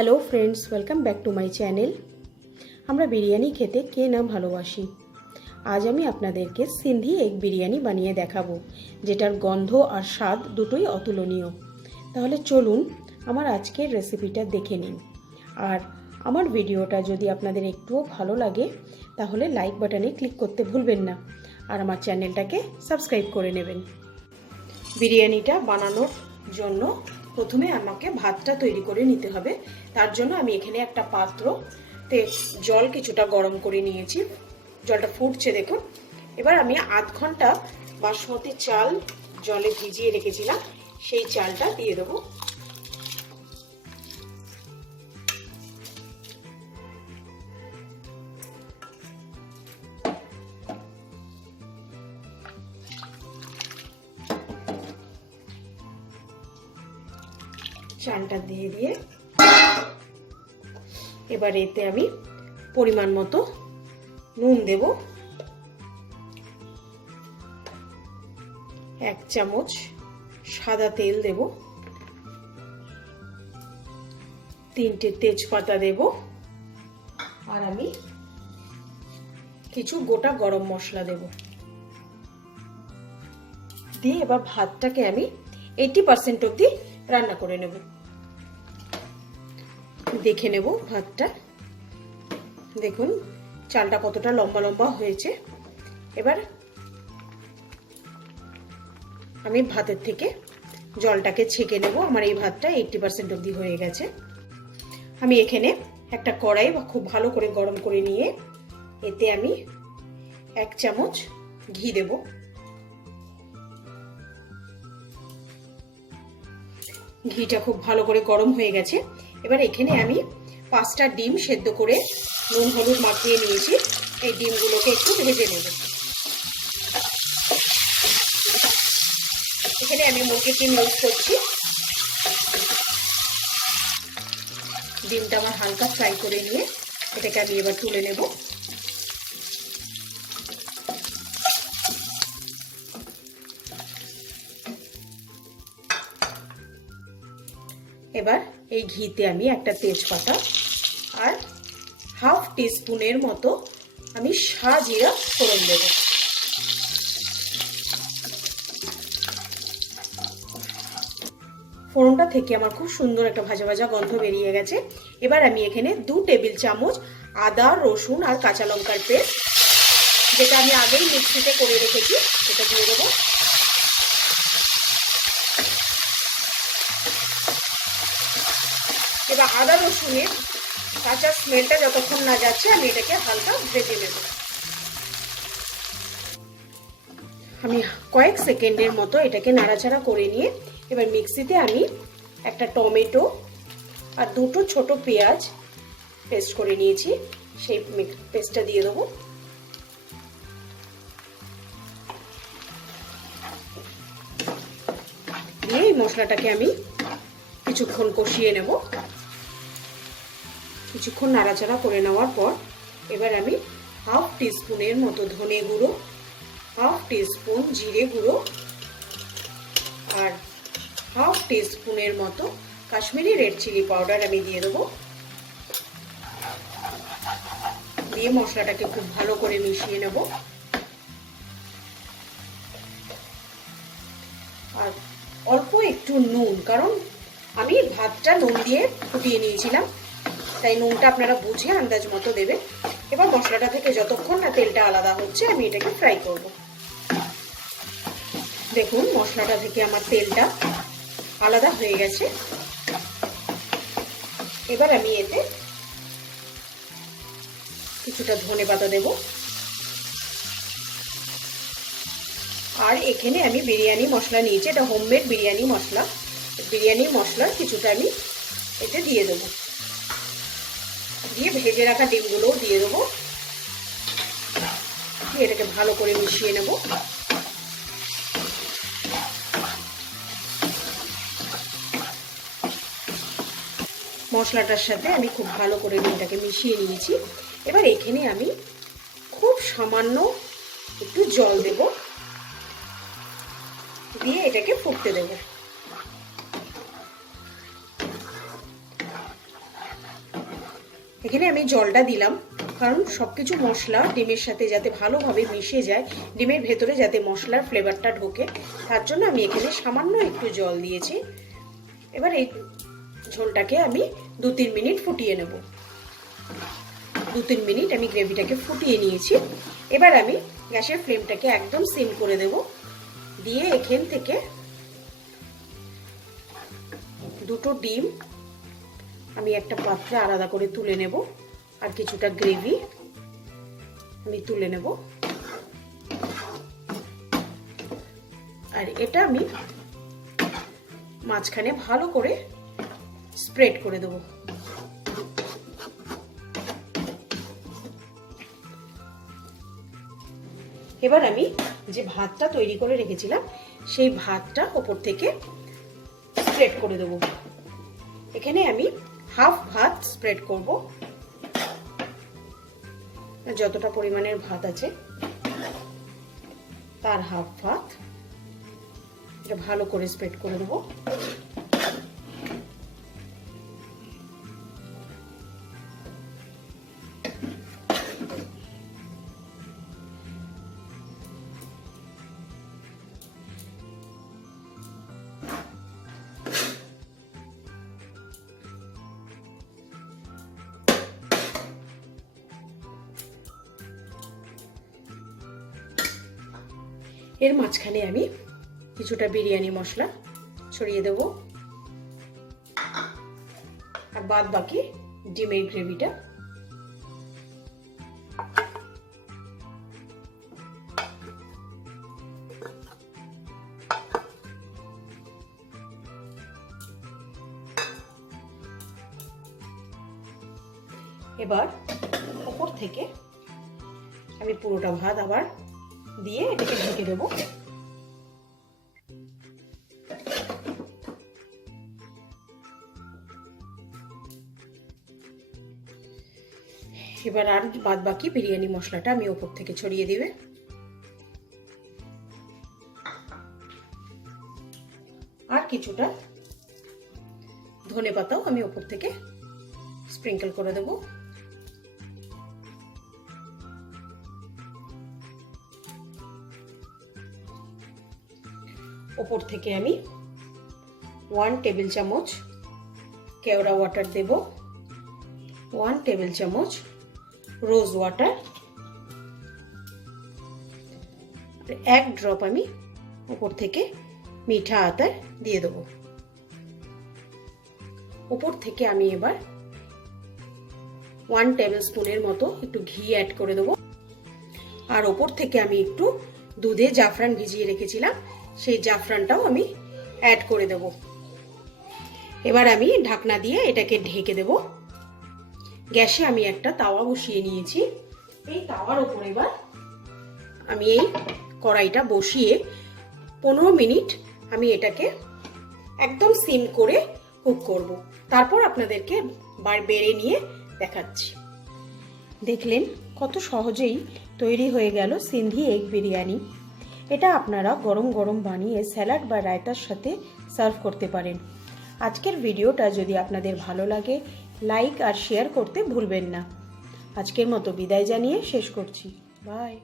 Hello friends, welcome back to my channel. আমরা বিরিয়ানি খেতে কে না ভালোবাসি। আজ আমি আপনাদেরকে সিন্ধি এগ বিরিয়ানি বানিয়ে দেখাবো, যেটার গন্ধ আর স্বাদ দুটোই অতুলনীয়। তাহলে চলুন আমার আজকের রেসিপিটা দেখে নিন। আর আমার ভিডিওটা যদি আপনাদের একটুও ভালো লাগে তাহলে লাইক বাটনে ক্লিক করতে ভুলবেন না, আর আমার চ্যানেলটাকে সাবস্ক্রাইব করে নেবেন। বিরিয়ানিটা বানানোর জন্য প্রথমে আমাকে ভাতটা তৈরি করে নিতে হবে। তার জন্য আমি এখানে একটা পাত্রতে জল কিছুটা গরম করে নিয়েছি। জলটা ফুটছে দেখুন। এবার আমি আধ ঘন্টা বাসমতি চাল জলে ভিজিয়ে রেখেছিলাম, সেই চালটা দিয়ে দেবো। চালটা দিয়ে এবার এতে আমি পরিমাণ মতো নুন দেব, 1 চামচ সাদা তেল দেব, 3টে তেজপাতা দেব, আর আমি কিছু গোটা গরম মশলা দেব। দিয়ে এবার ভাতটাকে আমি 80% অবধি রান্না করে নেব। দেখে নেব ভাতটা, দেখুন চালটা কতটা লম্বা লম্বা হয়েছে। এবার আমি ভাতের থেকে জলটাকে ছেঁকে নেব। আমার এই ভাতটা 80% অবধি হয়ে গেছে। আমি এখানে একটা কড়াই খুব ভালো করে গরম করে নিয়ে এতে আমি 1 চামচ ঘি দেব। ঘিটা খুব ভালো করে গরম হয়ে গেছে। এবার এখানে আমি 5টা ডিম সেদ্ধ করে নুন হলুদ মাখিয়ে নিয়েছি। এই ডিমগুলোকে একটু ভেজে নেব। এখানে আমি মুরগির ডিম ইউজ করছি। ডিমটা আমার হালকা ফ্রাই করে নিয়ে এটাকে আমি এবার তুলে নেব। এবার এই ঘিতে আমি একটা তেজপাতা আর হাফ টিস্পুনের মতো আমি সাজিরা ফোড়ন দেব। ফোড়নটা থেকে আমার খুব সুন্দর একটা ভাজা ভাজা গন্ধ বেরিয়ে গেছে। এবার আমি এখানে 2 টেবিল চামচ আদা রসুন আর কাঁচা লঙ্কার পেস্ট, যেটা আমি আগেই মিক্সিতে করে রেখেছি, সেটা দিয়ে দেবো। এবার আদা রসুনের কাঁচা স্মেলটা যতক্ষণ না যাচ্ছে আমি এটাকে হালকা ভেজে নেব। আমি কয়েক সেকেন্ডের মতো এটাকে নাড়াচাড়া করে নিয়ে এবার মিক্সিতে আমি একটা টমেটো আর 2টো ছোট পেঁয়াজ পেস্ট করে নিয়েছি, সেই পেস্টটা দিয়ে দেবো। দিয়ে এই মশলাটাকে আমি কিছুক্ষণ কষিয়ে নেব। কিছুক্ষণ নাড়াচাড়া করে নেওয়ার পর এবার আমি হাফ টিস্পুনের মতো ধনে গুঁড়ো, হাফ টিস্পুন জিরে গুঁড়ো আর হাফ টিস্পুনের মতো কাশ্মীরি রেড চিলি পাউডার আমি দিয়ে দেবো। দিয়ে মশলাটাকে খুব ভালো করে মিশিয়ে নেব। আর অল্প একটু নুন, কারণ আমি ভাতটা নুন দিয়ে ফুটিয়ে নিয়েছিলাম, তাই নুনটা আপনারা বুঝে আন্দাজ মতো দেবেন। এবার মশলাটা থেকে যতক্ষণ না তেলটা আলাদা হচ্ছে আমি এটাকে ফ্রাই করব। দেখুন মশলাটা থেকে আমার তেলটা আলাদা হয়ে গেছে। এবার আমি এতে কিছুটা ধনেপাতা দেব। আর এখানে আমি বিরিয়ানি মশলা নিয়েছি, এটা হোমমেড বিরিয়ানি মশলা। বিরিয়ানি মশলার কিছুটা আমি এতে দিয়ে দেবো। দিয়ে ভেজে রাখা ডিমগুলোও দিয়ে দেবো। এটাকে ভালো করে মিশিয়ে নেব। মশলাটার সাথে আমি খুব ভালো করে ডিমটাকে মিশিয়ে নিয়েছি। এবার এখানে আমি খুব সামান্য একটু জল দেব, দিয়ে এটাকে ফুটতে দেব। এখানে আমি জলটা দিলাম, কারণ সব কিছু মশলা ডিমের সাথে যাতে ভালোভাবে মিশে যায়, ডিমের ভেতরে যাতে মশলার ফ্লেভারটা ঢোকে, তার জন্য আমি এখানে সামান্য একটু জল দিয়েছি। এবার এই ঝোলটাকে আমি 2-3 মিনিট ফুটিয়ে নেব। 2-3 মিনিট আমি গ্রেভিটাকে ফুটিয়ে নিয়েছি। এবার আমি গ্যাসের ফ্লেমটাকে একদম সিম করে দেব, দিয়ে এখান থেকে 2টো ডিম আমি একটা পাত্রে আলাদা করে তুলে নেব, আর কিছুটা গ্রেভি আমি তুলে নেব। আর এটা আমি মাঝখানে ভালো করে স্প্রেড করে দেব। এবার আমি যে ভাতটা তৈরি করে রেখেছিলাম সেই ভাতটা ওপর থেকে স্প্রেড করে দেব। এখানে আমি হাফ ভাত স্প্রেড করব, যতটা পরিমাণের ভাত আছে তার হাফ ভাত। এটা ভালো করে স্প্রেড করে দেব। এর মাঝখানে আমি কিছুটা বিরিয়ানি মশলা ছড়িয়ে দেব, আর বাদ বাকি ডিমের গ্রেভিটা এবার উপর থেকে আমি পুরোটা ভাত আবার দিয়ে এটাকে ঢেকে দেব। এবার আর বাদ বাকি বিরিয়ানি মশলাটা আমি উপর থেকে ছড়িয়ে দিবে। আর কিছুটা ধনেপাতাও আমি উপর থেকে স্প্রিঙ্কেল করে দেব। উপর থেকে আমি 1 টেবিল চামচ কেওড়া ওয়াটার দেব, 1 টেবিল চামচ রোজ ওয়াটার, 1 ড্রপ আমি উপর থেকে মিঠা আতর দিয়ে দেব। উপর থেকে আমি এবার 1 টেবিল স্পুনের মতো একটু ঘি অ্যাড করে দেব। আর উপর থেকে আমি একটু দুধে জাফরান ভিজিয়ে রেখেছিলাম, সেই জাফরানটাও আমি অ্যাড করে দেব। এবার আমি ঢাকনা দিয়ে এটাকে ঢেকে দেব। গ্যাসে আমি একটা তাওয়া বসিয়ে নিয়েছি। এই তাওয়ার উপর এবার আমি এই কড়াইটা বসিয়ে 15 মিনিট আমি এটাকে একদম সিম করে কুক করব। তারপর আপনাদেরকে বেড়ে নিয়ে দেখাচ্ছি। দেখলেন কত সহজেই তৈরি হয়ে গেল সিন্ধি এগ বিরিয়ানি। এটা আপনারা গরম গরম বানিয়ে স্যালাড বা রায়তার সাথে সার্ভ করতে পারেন। আজকের ভিডিওটা যদি আপনাদের ভালো লাগে লাইক আর শেয়ার করতে ভুলবেন না। আজকের মতো বিদায় জানিয়ে শেষ করছি। বাই।